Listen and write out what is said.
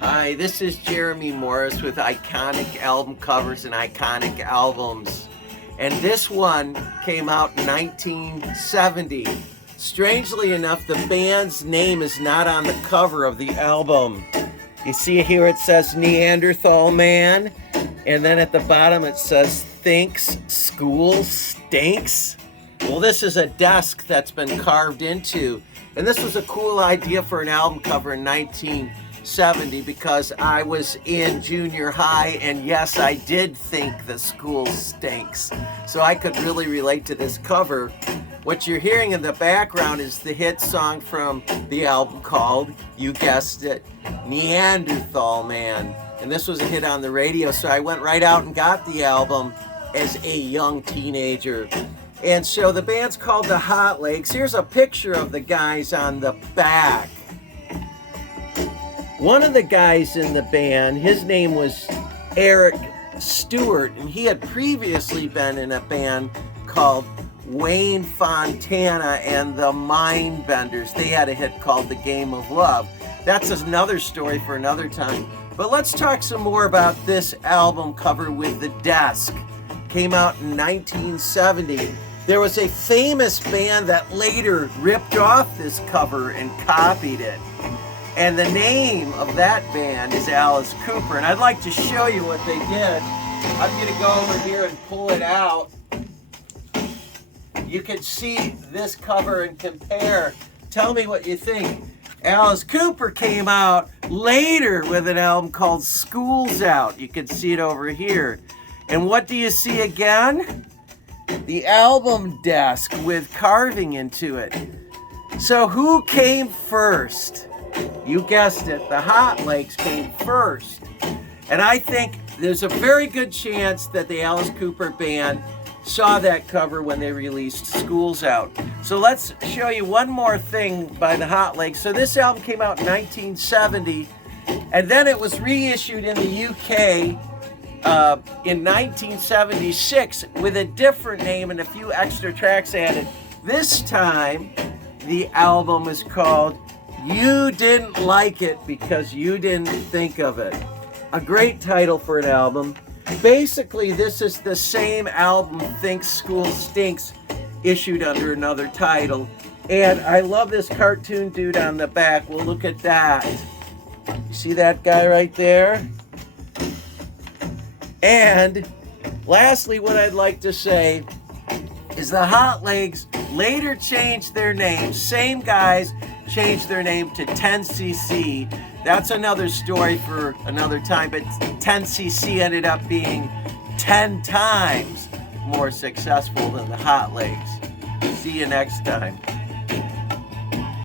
Hi, this is Jeremy Morris with Iconic Album Covers and Iconic Albums. And this one came out in 1970. Strangely enough, the band's name is not on the cover of the album. You see here it says Neanderthal Man, and then at the bottom it says Thinks School Stinks. Well, this is a desk that's been carved into, and this was a cool idea for an album cover in 1970 because I was in junior high, and yes, I did think the school stinks. So I could really relate to this cover. What you're hearing in the background is the hit song from the album called, you guessed it, Neanderthal Man. And this was a hit on the radio, so I went right out and got the album as a young teenager. And so the band's called the Hotlegs. Here's a picture of the guys on the back. One of the guys in the band, his name was Eric Stewart, and he had previously been in a band called Wayne Fontana and the Mindbenders. They had a hit called The Game of Love. That's another story for another time. But let's talk some more about this album cover with the desk. Came out in 1970. There was a famous band that later ripped off this cover and copied it. And the name of that band is Alice Cooper. And I'd like to show you what they did. I'm going to go over here and pull it out. You can see this cover and compare. Tell me what you think. Alice Cooper came out later with an album called School's Out. You can see it over here. And what do you see again? The album desk with carving into it. So who came first? You guessed it, the Hotlegs came first. And I think there's a very good chance that the Alice Cooper band saw that cover when they released School's Out. So let's show you one more thing by the Hotlegs. So this album came out in 1970, and then it was reissued in the UK in 1976 with a different name and a few extra tracks added. This time, the album is called You Didn't Like It Because You Didn't Think of It. A great title for an album. Basically, this is the same album, Think School Stinks, issued under another title. And I love this cartoon dude on the back. Well, look at that. You see that guy right there? And lastly, what I'd like to say is the Hotlegs later changed their name. Same guys changed their name to 10cc. That's another story for another time, but 10cc ended up being 10 times more successful than the Hotlegs. See you next time.